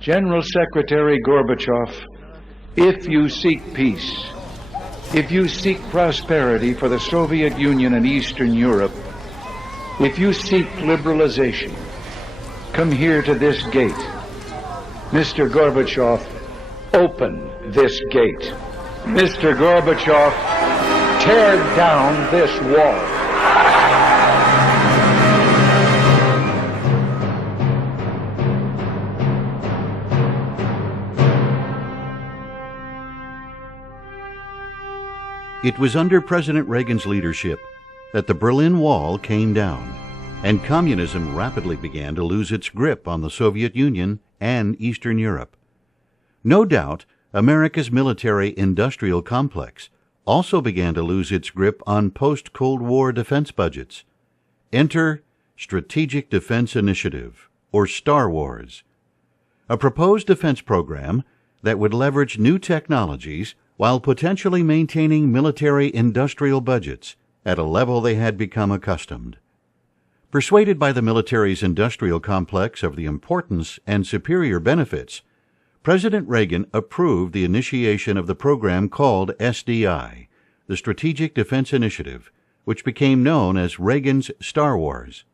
General Secretary Gorbachev, if you seek peace, if you seek prosperity for the Soviet Union and Eastern Europe, if you seek liberalization, come here to this gate. Mr. Gorbachev, open this gate. Mr. Gorbachev, tear down this wall. It was under President Reagan's leadership that the Berlin Wall came down, and communism rapidly began to lose its grip on the Soviet Union and Eastern Europe. No doubt, America's military-industrial complex also began to lose its grip on post-Cold War defense budgets. Enter Strategic Defense Initiative, or Star Wars, a proposed defense program that would leverage new technologies while potentially maintaining military-industrial budgets at a level they had become accustomed. Persuaded by the military's industrial complex of the importance and superior benefits, President Reagan approved the initiation of the program called SDI, the Strategic Defense Initiative, which became known as Reagan's Star Wars.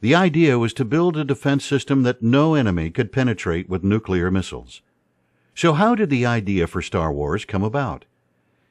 The idea was to build a defense system that no enemy could penetrate with nuclear missiles. So how did the idea for Star Wars come about?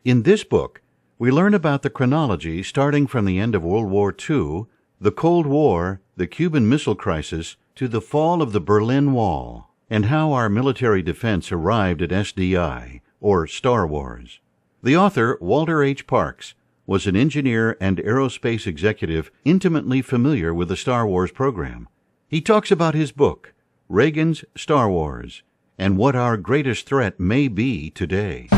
In this book, we learn about the chronology starting from the end of World War II, the Cold War, the Cuban Missile Crisis, to the fall of the Berlin Wall, and how our military defense arrived at SDI, or Star Wars. The author, Walter H. Parks, was an engineer and aerospace executive intimately familiar with the Star Wars program. He talks about his book, Reagan's Star Wars, and what our greatest threat may be today.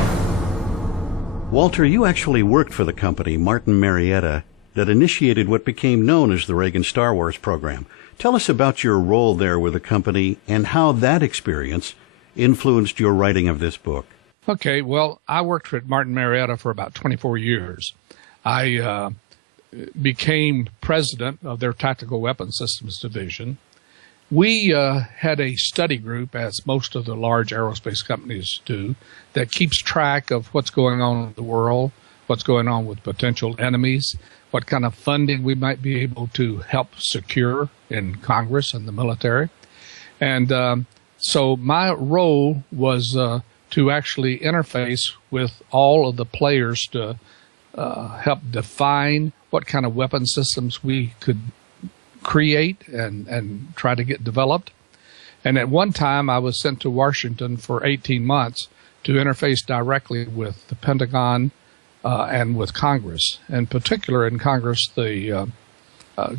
Walter, you actually worked for the company, Martin Marietta, that initiated what became known as the Reagan Star Wars program. Tell us about your role there with the company and how that experience influenced your writing of this book. Okay, well, I worked for Martin Marietta for about 24 years. I became president of their Tactical Weapons Systems Division. We had a study group, as most of the large aerospace companies do, that keeps track of what's going on in the world, what's going on with potential enemies, what kind of funding we might be able to help secure in Congress and the military. And so my role was to actually interface with all of the players to help define what kind of weapon systems we could create and try to get developed. And at one time, I was sent to Washington for 18 months to interface directly with the Pentagon and with Congress. In particular, in Congress, the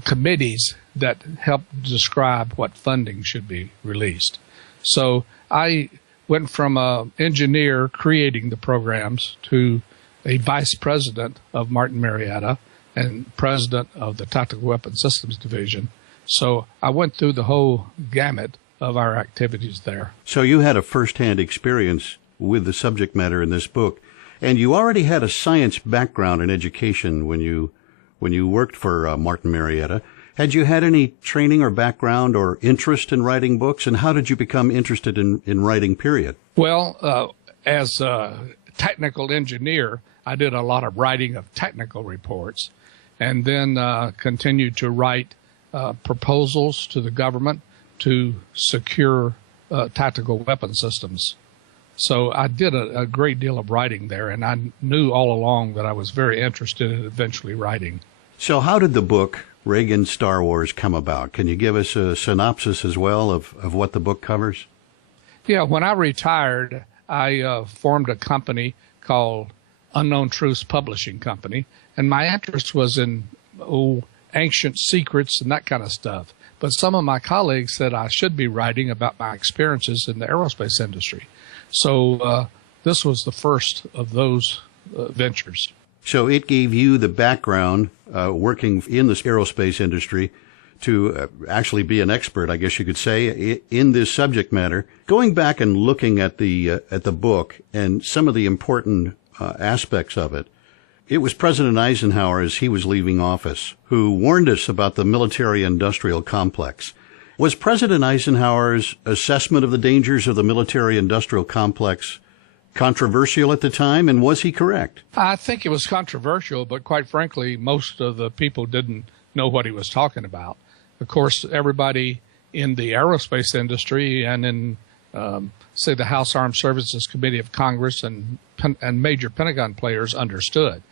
committees that help describe what funding should be released. So I went from an engineer creating the programs to a vice president of Martin Marietta and president of the Tactical Weapons Systems Division. So I went through the whole gamut of our activities there. So you had a first-hand experience with the subject matter in this book, and you already had a science background in education when you worked for Martin Marietta. Had you had any training or background or interest in writing books, and how did you become interested in writing, period? Well, as a technical engineer, I did a lot of writing of technical reports, and then continued to write proposals to the government to secure tactical weapon systems. So I did a great deal of writing there, and I knew all along that I was very interested in eventually writing. So how did the book, Reagan Star Wars, come about? Can you give us a synopsis as well of what the book covers? Yeah, when I retired, I formed a company called Unknown Truths Publishing Company, and my interest was in ancient secrets and that kind of stuff. But some of my colleagues said I should be writing about my experiences in the aerospace industry. So this was the first of those ventures. So it gave you the background working in the aerospace industry to actually be an expert, I guess you could say, in this subject matter. Going back and looking at the book and some of the important aspects of it, it was President Eisenhower, as he was leaving office, who warned us about the military-industrial complex. Was President Eisenhower's assessment of the dangers of the military-industrial complex controversial at the time, and was he correct? I think it was controversial, but quite frankly, most of the people didn't know what he was talking about. Of course, everybody in the aerospace industry and in, say, the House Armed Services Committee of Congress and major Pentagon players understood.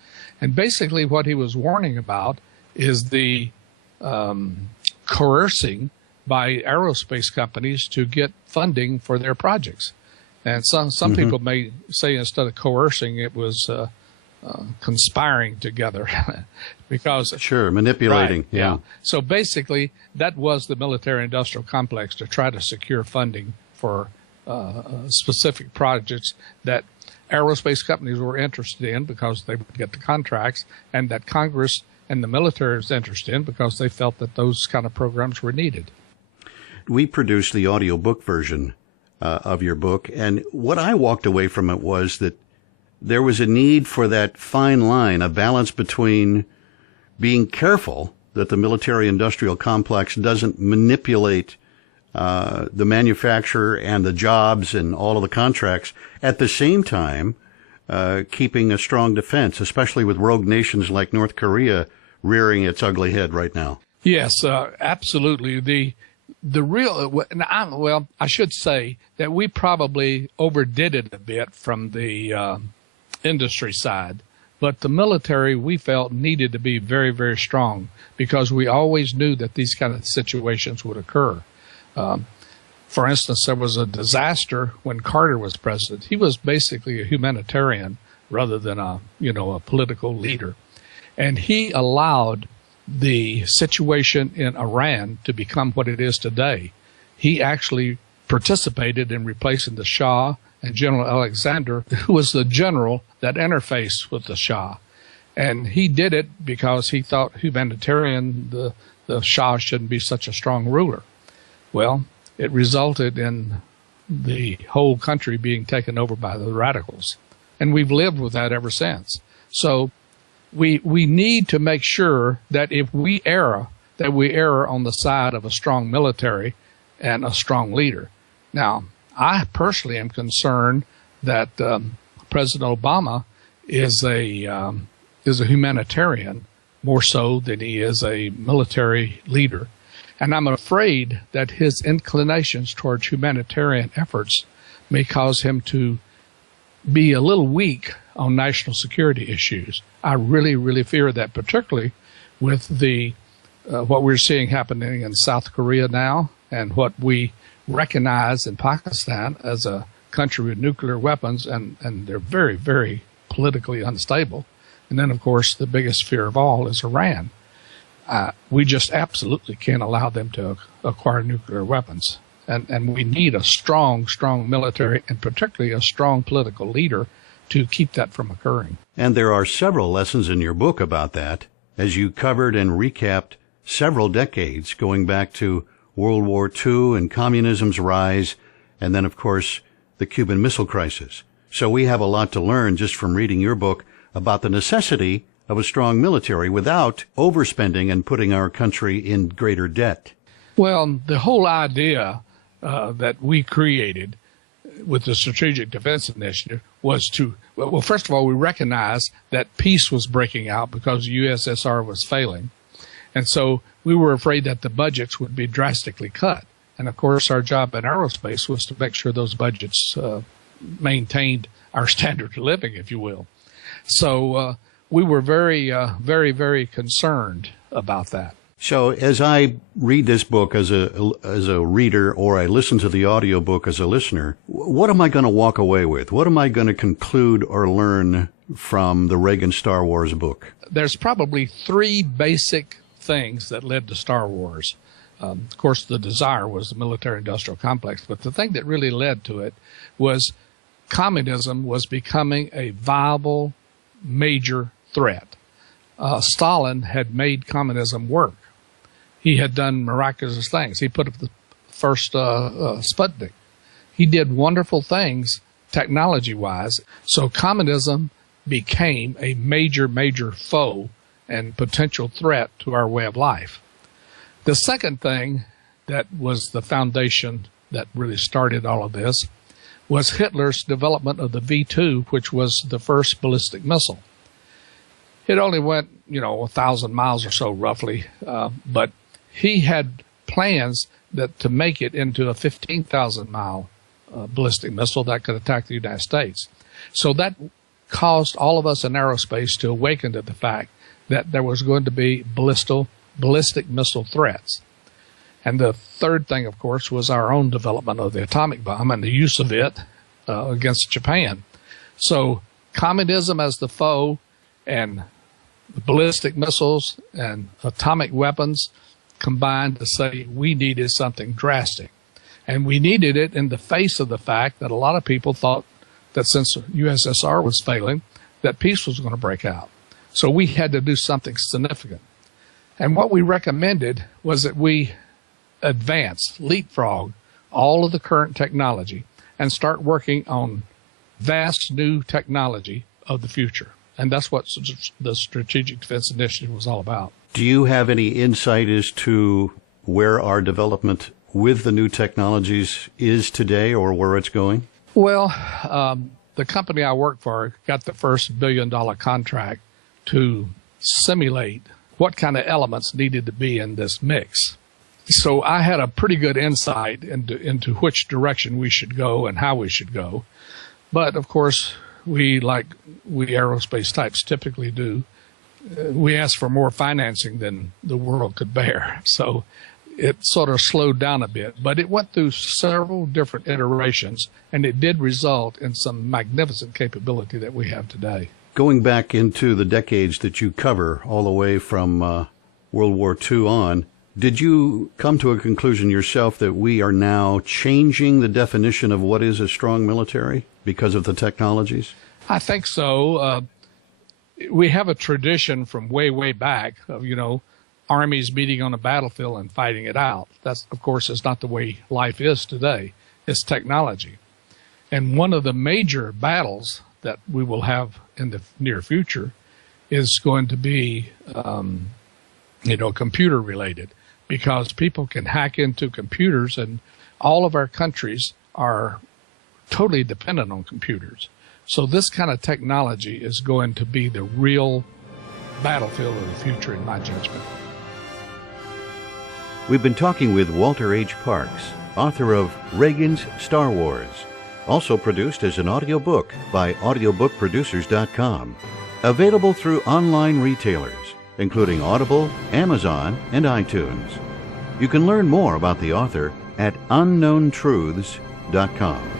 And basically what he was warning about is the coercing by aerospace companies to get funding for their projects. And some people may say instead of coercing, it was conspiring together because manipulating. Right, yeah. So basically, that was the military-industrial complex to try to secure funding for specific projects that aerospace companies were interested in because they would get the contracts, and that Congress and the military was interested in because they felt that those kind of programs were needed. We produced the audiobook version of your book, and what I walked away from it was that there was a need for that fine line, a balance between being careful that the military-industrial complex doesn't manipulate the manufacturer and the jobs and all of the contracts, at the same time keeping a strong defense, especially with rogue nations like North Korea rearing its ugly head right now. Yes, absolutely. The real, I should say that we probably overdid it a bit from the industry side, but the military we felt needed to be very, very strong because we always knew that these kind of situations would occur. For instance, there was a disaster when Carter was president. He was basically a humanitarian rather than a political leader. And he allowed the situation in Iran to become what it is today. He actually participated in replacing the Shah and General Alexander, who was the general that interfaced with the Shah. And he did it because he thought the Shah shouldn't be such a strong ruler. Well, it resulted in the whole country being taken over by the radicals. And we've lived with that ever since. So we need to make sure that if we err, that we err on the side of a strong military and a strong leader. Now, I personally am concerned that President Obama is a humanitarian more so than he is a military leader. And I'm afraid that his inclinations towards humanitarian efforts may cause him to be a little weak on national security issues. I really, really fear that, particularly with the what we're seeing happening in South Korea now and what we recognize in Pakistan as a country with nuclear weapons, and they're very, very politically unstable. And then, of course, the biggest fear of all is Iran. We just absolutely can't allow them to acquire nuclear weapons. And we need a strong, strong military and particularly a strong political leader to keep that from occurring. And there are several lessons in your book about that, as you covered and recapped several decades going back to World War II and communism's rise, and then, of course, the Cuban Missile Crisis. So we have a lot to learn just from reading your book about the necessity of a strong military without overspending and putting our country in greater debt. Well, the whole idea that we created with the Strategic Defense Initiative was to, well, first of all, we recognized that peace was breaking out because the USSR was failing. And so we were afraid that the budgets would be drastically cut. And, of course, our job in aerospace was to make sure those budgets maintained our standard of living, if you will. So we were very, very, very concerned about that. So as I read this book as a reader, or I listen to the audiobook as a listener, what am I going to walk away with? What am I going to conclude or learn from the Reagan Star Wars book? There's probably three basic things that led to Star Wars. Of course, the desire was the military-industrial complex, but the thing that really led to it was communism was becoming a viable major threat. Stalin had made communism work. He had done miraculous things. He put up the first Sputnik. He did wonderful things technology-wise. So communism became a major, major foe and potential threat to our way of life. The second thing that was the foundation that really started all of this was Hitler's development of the V-2, which was the first ballistic missile. It only went, 1,000 miles or so roughly, but he had plans to make it into a 15,000-mile ballistic missile that could attack the United States. So that caused all of us in aerospace to awaken to the fact that there was going to be ballistic missile threats. And the third thing, of course, was our own development of the atomic bomb and the use of it against Japan. So communism as the foe and ballistic missiles and atomic weapons combined to say we needed something drastic. And we needed it in the face of the fact that a lot of people thought that since USSR was failing, that peace was going to break out. So we had to do something significant. And what we recommended was that we leapfrog all of the current technology and start working on vast new technology of the future. And that's what the Strategic Defense Initiative was all about. Do you have any insight as to where our development with the new technologies is today or where it's going? Well, the company I work for got the first $1 billion contract to simulate what kind of elements needed to be in this mix. So I had a pretty good insight into which direction we should go and how we should go. But of course, we aerospace types typically do, we asked for more financing than the world could bear. So it sort of slowed down a bit, but it went through several different iterations, and it did result in some magnificent capability that we have today. Going back into the decades that you cover, all the way from World War II on, did you come to a conclusion yourself that we are now changing the definition of what is a strong military because of the technologies? I think so. We have a tradition from way, way back of, armies meeting on a battlefield and fighting it out. That's, of course, is not the way life is today. It's technology. And one of the major battles that we will have in the near future is going to be, computer related, because people can hack into computers, and all of our countries are totally dependent on computers. So this kind of technology is going to be the real battlefield of the future, in my judgment. We've been talking with Walter H. Parks, author of Reagan's Star Wars, also produced as an audiobook by audiobookproducers.com, available through online retailers, including Audible, Amazon, and iTunes. You can learn more about the author at unknowntruths.com.